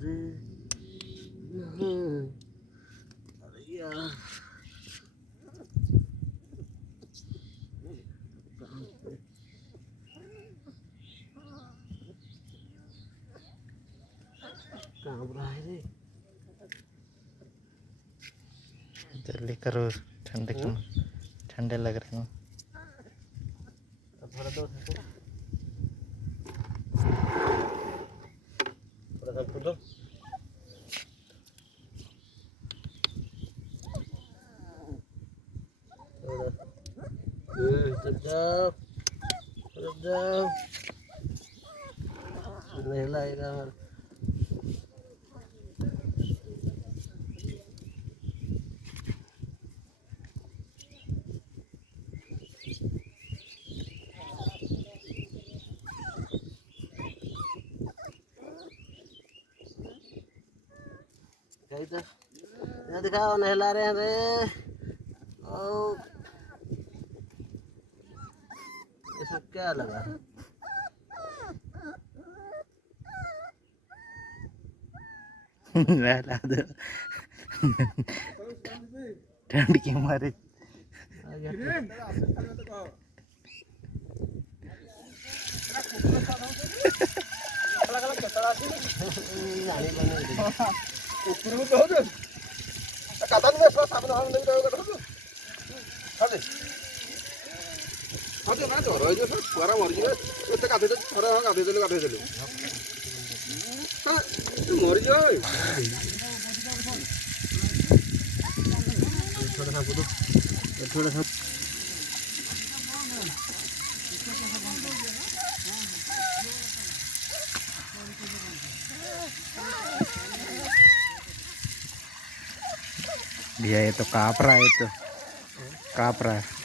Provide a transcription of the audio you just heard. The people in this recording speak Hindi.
अरे अरे यार कहाँ रहा है रे? जल्दी करो, ठंडे ठंडे लग रहे हैं। थोड़ा दो थोड़ा सा खोलो। रुक जाओ नहीं लाएगा हमारा। तो यहाँ दिखाओ नहला रहे हैं रे। ओ इसमें क्या लगा? नहला दो ठंड के मारे। थोड़ा सा भैया ये तो काँप रहा है, तो काँप रहा है।